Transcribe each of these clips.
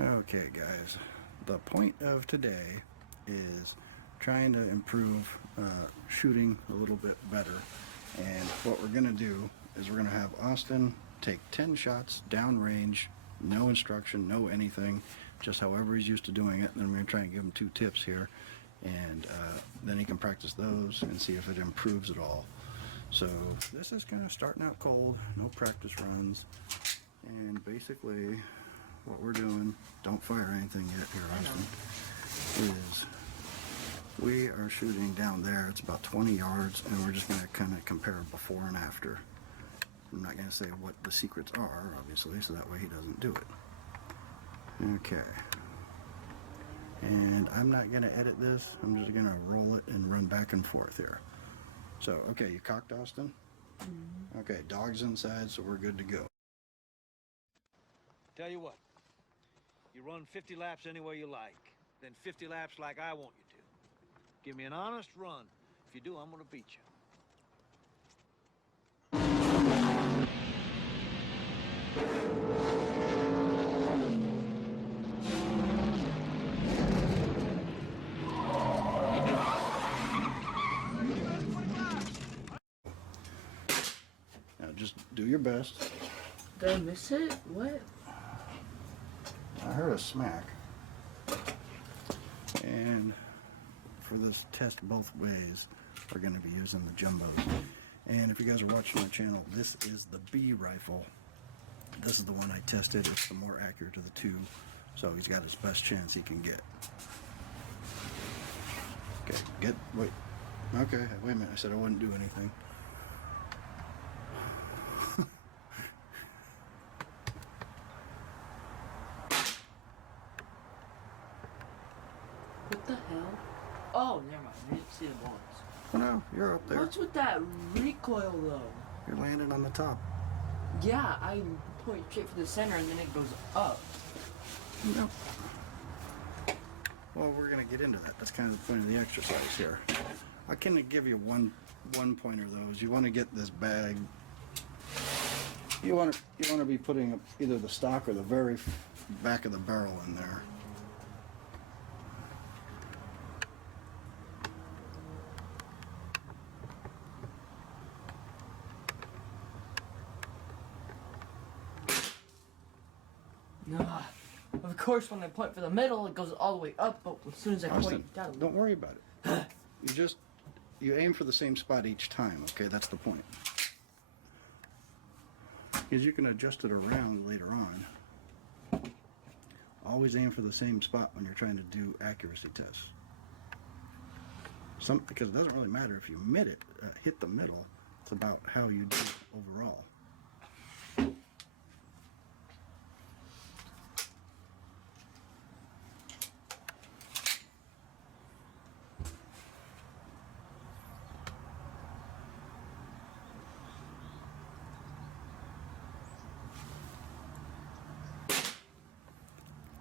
Okay guys, the point of today is trying to improve shooting a little bit better, and what we're going to do is we're going to have Austin take 10 shots downrange, no instruction, no anything, just however he's used to doing it, and then we're going to try and give him 2 tips here, and then he can practice those and see if it improves at all. So this is kind of starting out cold, no practice runs, and basically what we're doing, don't fire anything yet here, Austin, is we are shooting down there. It's about 20 yards, and we're just going to kind of compare before and after. I'm not going to say what the secrets are, obviously, so that way he doesn't do it. Okay. And I'm not going to edit this. I'm just going to roll it and run back and forth here. So, okay, you cocked, Austin? Mm-hmm. Okay, dog's inside, so we're good to go. Tell you what, you run 50 laps anywhere you like, then 50 laps like I want you to. Give me an honest run. If you do, I'm gonna beat you. Now just do your best. Did I miss it? What? I heard a smack. And for this test both ways, we're going to be using the jumbos. And if you guys are watching my channel, this is the B rifle. This is the one I tested. It's the more accurate of the two, so he's got his best chance he can get. Okay, wait. Okay, wait a minute. I said I wouldn't do anything. What the hell? Oh, never mind. I didn't see the bullets. Oh no, you're up there. What's with that recoil though? You're landing on the top. Yeah, I point straight for the center and then it goes up. No. Well, we're gonna get into that. That's kind of the point of the exercise here. I can give you one pointer though. Is you want to get this bag. You want to be putting either the stock or the very back of the barrel in there. No. Of course, when I point for the middle, it goes all the way up, but as soon as I Austin, point down... don't worry about it. You aim for the same spot each time, okay? That's the point. Because you can adjust it around later on. Always aim for the same spot when you're trying to do accuracy tests. Because it doesn't really matter if you hit the middle. It's about how you do it overall.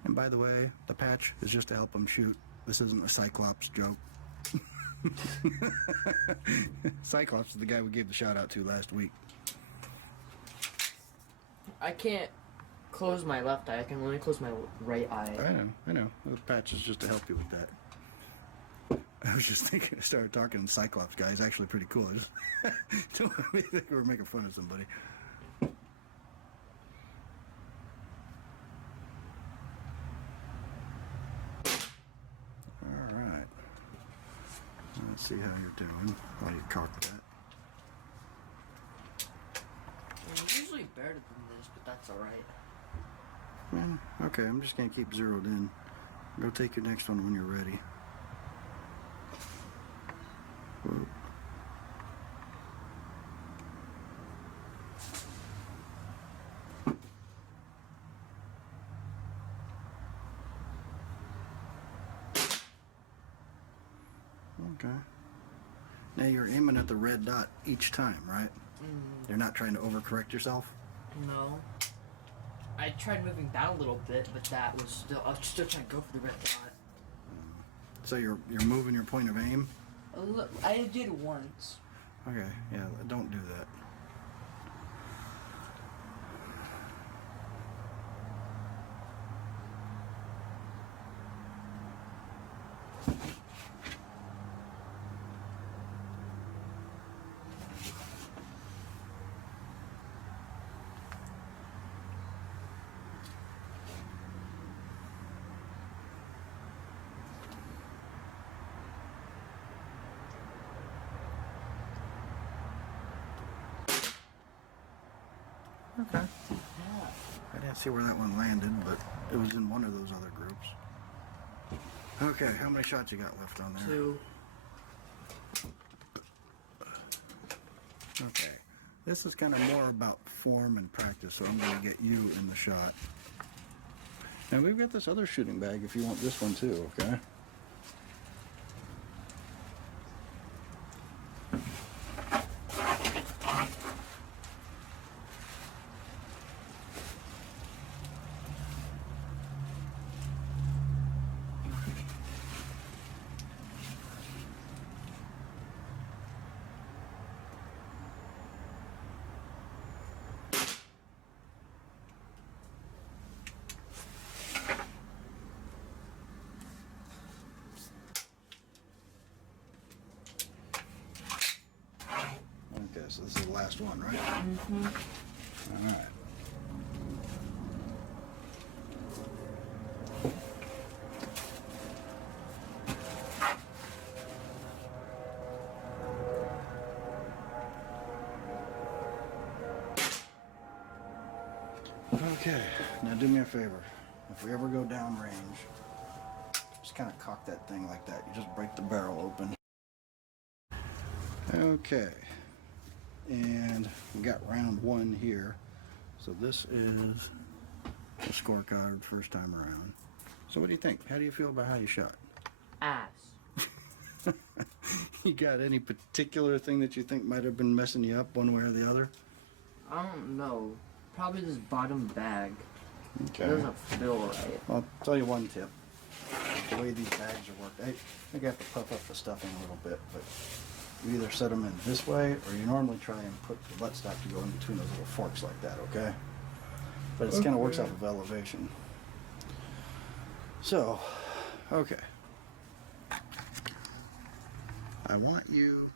And by the way, the patch is just to help him shoot. This isn't a Cyclops joke. Cyclops is the guy we gave the shout out to last week. I can't close my left eye. I can only close my right eye. I know. The patch is just to help you with that. I was just thinking, I started talking to Cyclops guy. He's actually pretty cool. Don't let me think we're making fun of somebody. Alright. Let's see how you're doing while you cock that. I'm usually better than this, but that's alright. Okay, I'm just going to keep zeroed in. Go take your next one when you're ready. Whoa. Okay. Now you're aiming at the red dot each time, right? You're not trying to overcorrect yourself? No. I tried moving down a little bit, but that was still... I was still trying to go for the red dot. So you're moving your point of aim? I did it once. Okay, yeah, don't do that. Okay. Yeah. I didn't see where that one landed, but it was in one of those other groups. Okay, how many shots you got left on there? 2. Okay. This is kind of more about form and practice, so I'm going to get you in the shot. Now we've got this other shooting bag if you want this one too, okay? Okay, so this is the last one, right? Mm-hmm. All right. Okay, now do me a favor. If we ever go downrange, just kind of cock that thing like that. You just break the barrel open. Okay, and we got round 1 here. So this is the scorecard first time around. So what do you think? How do you feel about how you shot? Ass. You got any particular thing that you think might have been messing you up one way or the other? I don't know. Probably this bottom bag. Okay. It doesn't feel right. Well, I'll tell you one tip. The way these bags are worked, I think I have to puff up the stuffing a little bit, but you either set them in this way or you normally try and put the buttstock to go in between those little forks like that, okay? But it kind of works off of elevation. So, okay. I want you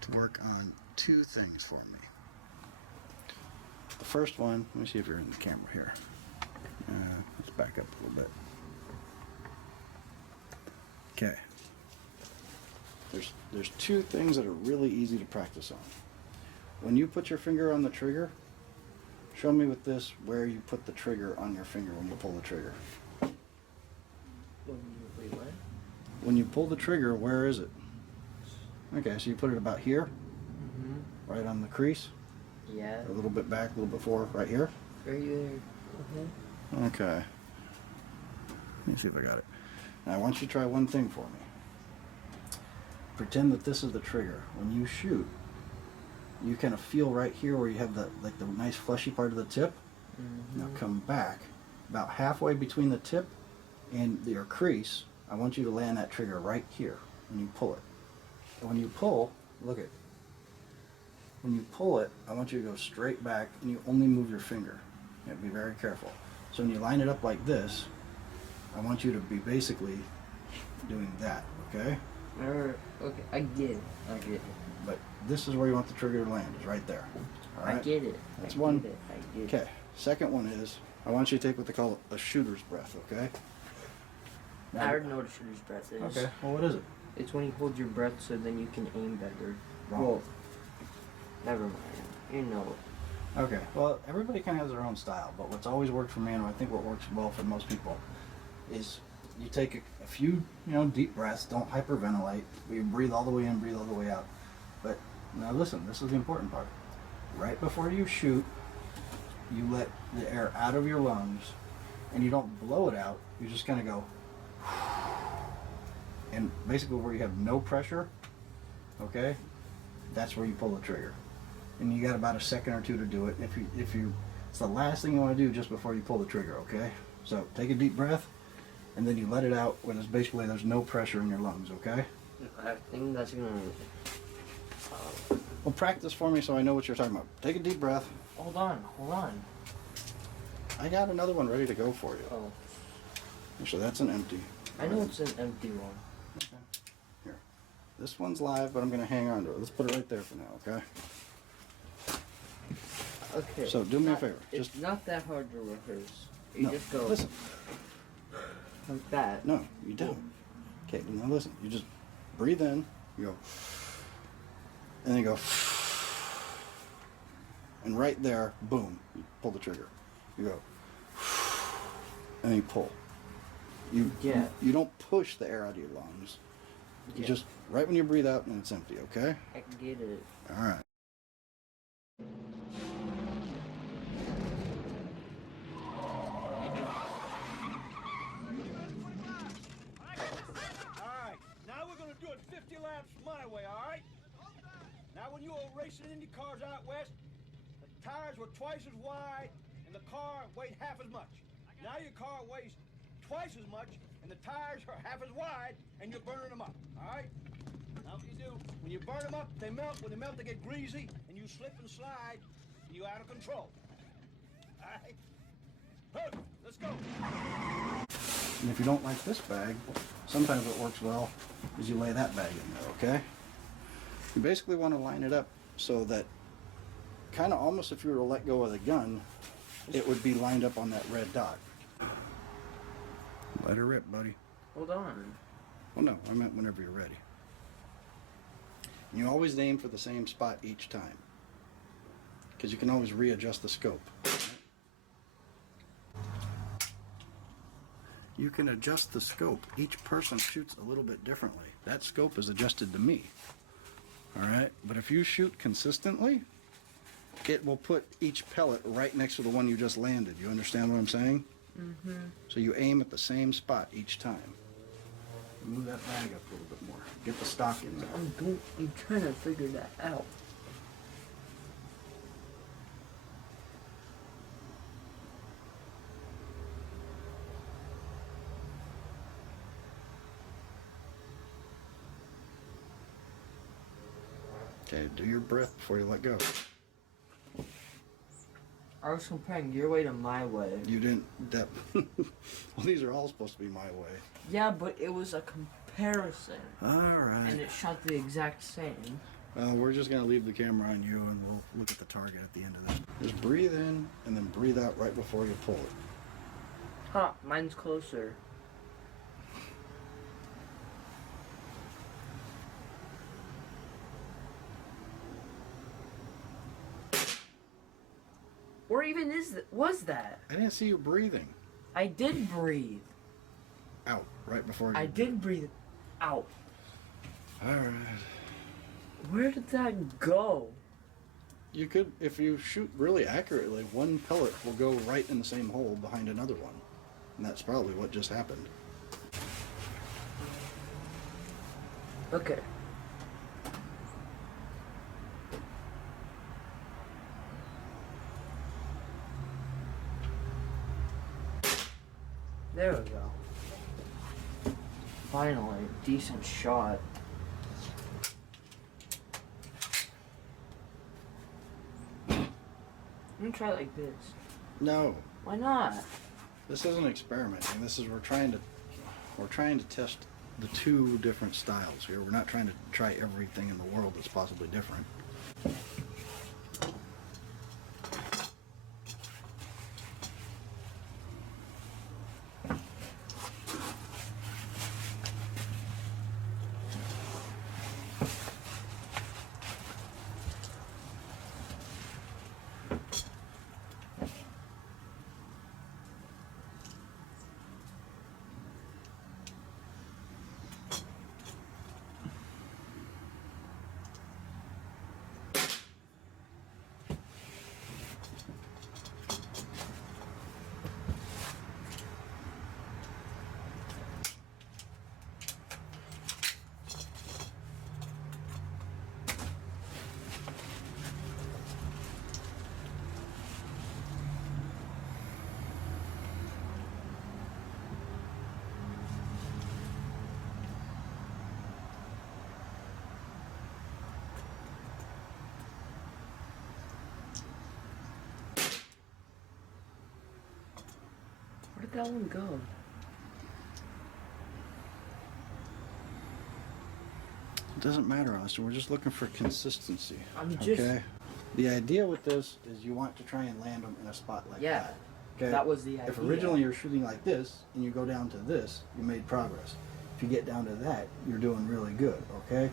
to work on 2 things for me. The first one, let me see if you're in the camera here. Let's back up a little bit. Okay. There's 2 things that are really easy to practice on. When you put your finger on the trigger, show me with this where you put the trigger on your finger when you pull the trigger. Wait, what? When you pull the trigger, where is it? Okay, so you put it about here, Mm-hmm. right on the crease, Yeah. a little bit back, a little bit forward, right here. Right there. Mm-hmm. Okay. Let me see if I got it. Now I want you to try one thing for me. Pretend that this is the trigger. When you shoot, you kind of feel right here where you have the nice fleshy part of the tip. Mm-hmm. Now come back about halfway between the tip and your crease. I want you to land that trigger right here when you pull it. And when you pull, look at. When you pull it, I want you to go straight back and you only move your finger. You have to be very careful. So when you line it up like this, I want you to be basically doing that, okay? Okay, I get it. I get it. But this is where you want the trigger to land, is right there. All right? I get it. That's I one. Get it. I get Okay, second one is, I want you to take what they call a shooter's breath, okay? I already know what a shooter's breath is. Okay, well what is it? It's when you hold your breath so then you can aim better. Wrong. Well, never mind. You know it. Okay, well everybody kind of has their own style, but what's always worked for me, and I think what works well for most people, is you take a few, deep breaths, don't hyperventilate, you breathe all the way in, breathe all the way out. But now listen, this is the important part. Right before you shoot, you let the air out of your lungs, and you don't blow it out, you just kind of go, and basically where you have no pressure, okay, that's where you pull the trigger. And you got about a second or 2 to do it. If you, it's the last thing you want to do just before you pull the trigger, okay? So take a deep breath, and then you let it out when it's basically there's no pressure in your lungs, okay? I think that's gonna. Well, practice for me so I know what you're talking about. Take a deep breath. Hold on. I got another one ready to go for you. Oh, Actually, that's an empty. I know it's an empty one. Okay. Here. This one's live, but I'm going to hang on to it. Let's put it right there for now, okay? Okay. So do me a favor. It's Just not that hard to rehearse. You no, just go listen. like that. No, you don't. Okay, now listen. You just breathe in, you go, and then you go, and right there, boom. You pull the trigger. You go, and you pull. You don't push the air out of your lungs. You just, right when you breathe out and it's empty, okay? I can get it. All right. Alright, now we're gonna do it 50 laps my way, alright? Now when you were racing Indy cars out west, the tires were twice as wide and the car weighed half as much. Now your car weighs twice as much and the tires are half as wide and you're burning them up, alright? Now what you do, when you burn them up, they melt. When they melt, they get greasy and you slip and slide and you're out of control. Alright? Hook, let's go. And if you don't like this bag, sometimes what works well is you lay that bag in there, okay? You basically want to line it up so that kind of almost if you were to let go of the gun, it would be lined up on that red dot. Let her rip, buddy. Hold on. Well, no, I meant whenever you're ready. You always aim for the same spot each time, because you can always readjust the scope. You can adjust the scope. Each person shoots a little bit differently. That scope is adjusted to me. All right, but if you shoot consistently, it will put each pellet right next to the one you just landed. You understand what I'm saying? Mm-hmm. So you aim at the same spot each time. Move that bag up a little bit more. Get the stock in there. I'm trying to figure that out. Okay, do your breath before you let go. I was comparing your way to my way. You didn't. Well, these are all supposed to be my way. Yeah, but it was a comparison. All right. And it shot the exact same. Well, we're just going to leave the camera on you and we'll look at the target at the end of this. Just breathe in and then breathe out right before you pull it. Huh, mine's closer. Or even was that? I didn't see you breathing. I did breathe. Out right before you. I did breathe out. All right. Where did that go? You could, if you shoot really accurately, one pellet will go right in the same hole behind another one. And that's probably what just happened. Okay. There we go. Finally, decent shot. I'm gonna try it like this. No, Why not? this isn't experimenting. This is we're trying to test the two different styles here. We're not trying to try everything in the world that's possibly different. Where did that one go? It doesn't matter, Austin. We're just looking for consistency. I'm just... Okay? The idea with this is you want to try and land them in a spot like Yeah, that. Okay? that was the idea. If originally you're shooting like this and you go down to this, you made progress. If you get down to that, you're doing really good, okay?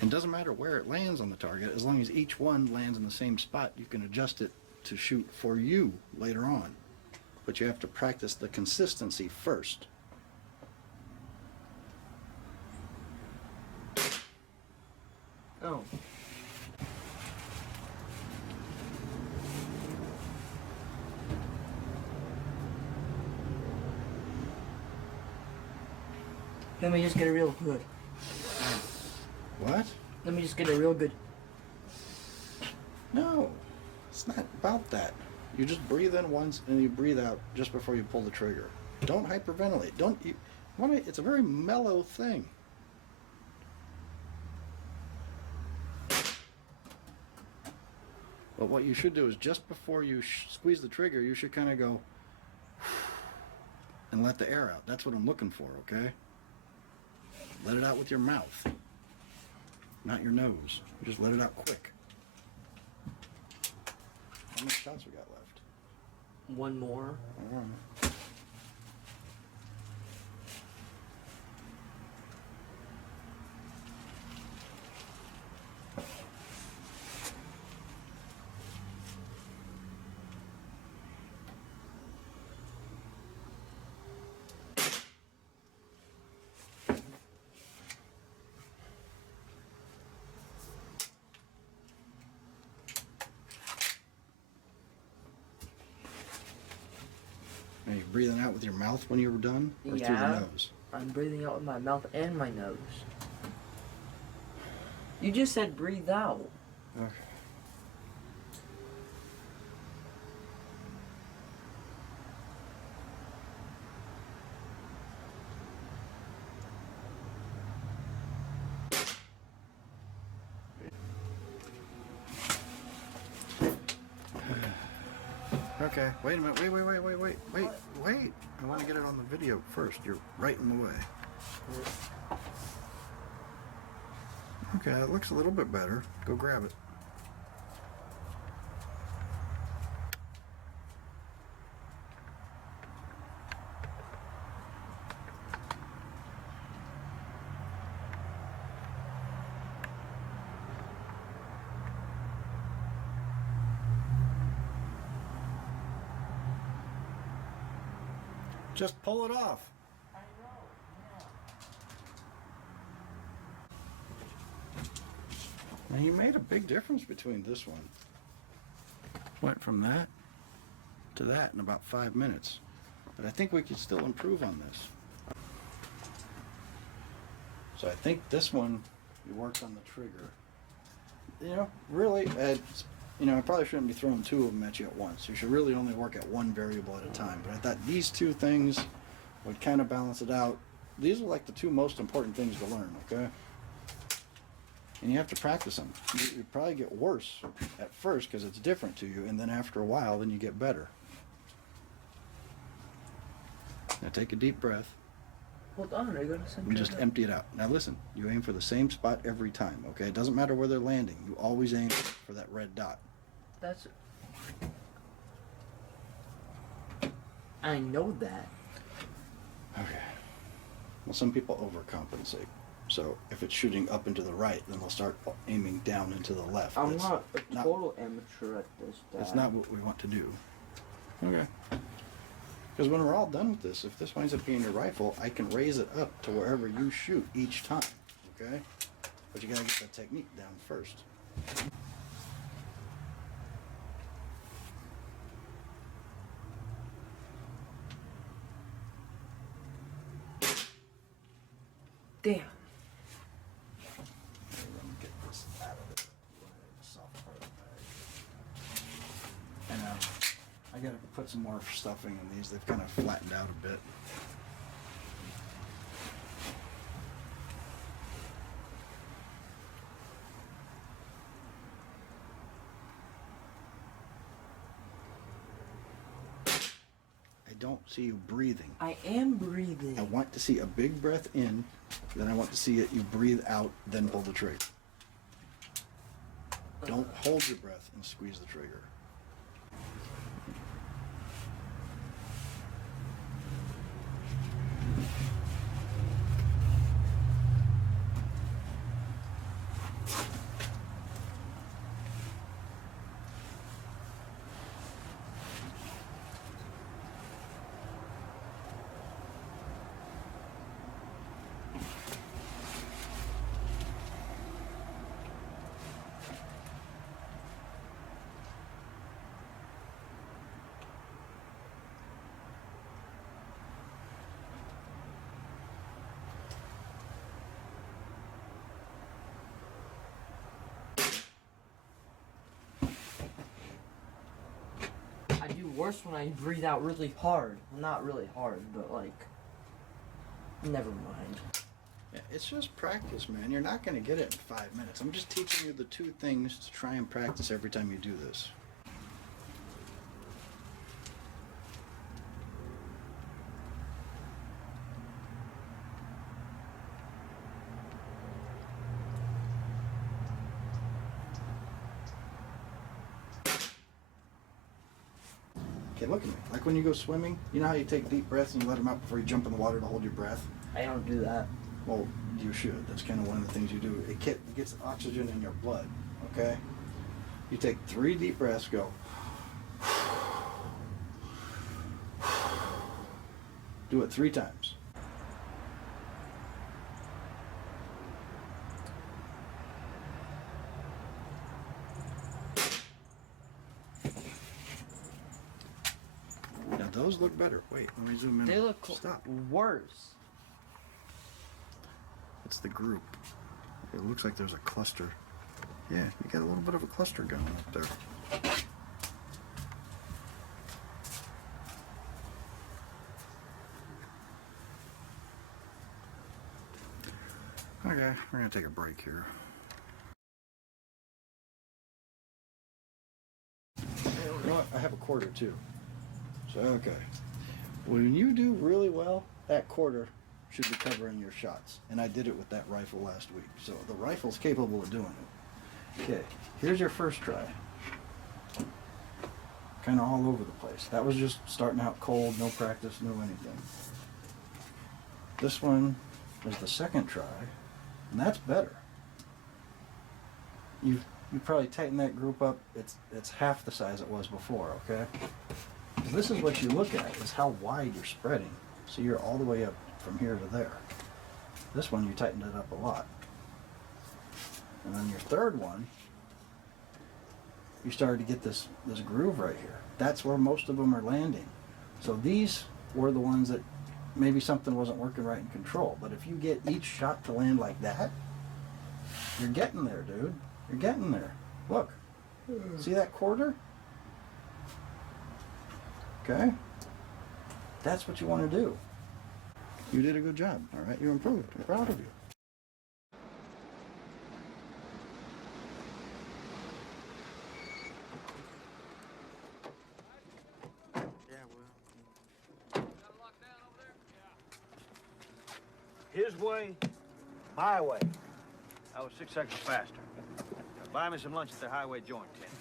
And it doesn't matter where it lands on the target, as long as each one lands in the same spot, you can adjust it to shoot for you later on. But you have to practice the consistency first. Oh. Let me just get a real good. What? Let me just get a real good. No, it's not about that. You just breathe in once and you breathe out just before you pull the trigger. Don't hyperventilate. It's a very mellow thing. But what you should do is just before you squeeze the trigger, you should kind of go and let the air out. That's what I'm looking for, okay? Let it out with your mouth, not your nose. Just let it out quick. How many shots we got left? One more. All right. Are you breathing out with your mouth when you were done? Or through the nose? I'm breathing out with my mouth and my nose. You just said breathe out. Okay. Okay, wait a minute. Wait. I want to get it on the video first. You're right in the way. Okay, that looks a little bit better. Go grab it. Just pull it off. I know, yeah. Now you made a big difference between this one. Went from that to that in about 5 minutes. But I think we could still improve on this. So I think this one, you worked on the trigger. You know, really, I probably shouldn't be throwing two of them at you at once. You should really only work at one variable at a time. But I thought these two things would kind of balance it out. These are like the two most important things to learn, okay? And you have to practice them. You probably get worse at first because it's different to you, and then after a while, then you get better. Now take a deep breath. Hold on, I gotta send And just empty it out. Now listen, you aim for the same spot every time, okay? It doesn't matter where they're landing. You always aim for that red dot. That's. I know that. Okay. Well, some people overcompensate. So if it's shooting up and to the right, then they'll start aiming down and to the left. I'm That's not a total amateur at this. That's not what we want to do. Okay. Because when we're all done with this, if this winds up being your rifle, I can raise it up to wherever you shoot each time. Okay? But you gotta get that technique down first. Damn. Let me get this out of it. Soft part of the bag. And I gotta put some more stuffing in these. They've kind of flattened out a bit. I don't see you breathing. I am breathing. I want to see a big breath in, then I want to see it, you breathe out, then pull the trigger. Don't hold your breath and squeeze the trigger. worse when I breathe out really hard. Not really hard, but like, never mind. Yeah, it's just practice, man. You're not going to get it in 5 minutes. I'm just teaching you the 2 things to try and practice every time you do this. Okay, look at me. Like when you go swimming, you know how you take deep breaths and you let them out before you jump in the water to hold your breath? I don't do that. Well, you should. That's kind of one of the things you do. It gets oxygen in your blood, okay? You take 3 deep breaths, go. Do it 3 times. Now those look better. Wait, let me zoom in. They look Stop. worse. It's the group. It looks like there's a cluster. Yeah, you got a little bit of a cluster going up there. Okay, we're gonna take a break here. You know what? I have a quarter too. So, okay. When you do really well, that quarter should be covering your shots. And I did it with that rifle last week. So the rifle's capable of doing it. Okay, here's your first try. Kind of all over the place. That was just starting out cold, no practice, no anything. This one is the second try, and that's better. You probably tighten that group up. It's half the size it was before, okay? 'Cause this is what you look at, is how wide you're spreading. So you're all the way up from here to there. This one, you tightened it up a lot. And then your third one, you started to get this groove right here. That's where most of them are landing. So these were the ones that maybe something wasn't working right in control. But if you get each shot to land like that, you're getting there, dude. You're getting there. Look. See that quarter? Okay? That's what you want to do. You did a good job, all right? You improved. I'm proud of you. His way, my way. I was 6 seconds faster. Now buy me some lunch at the highway joint tent.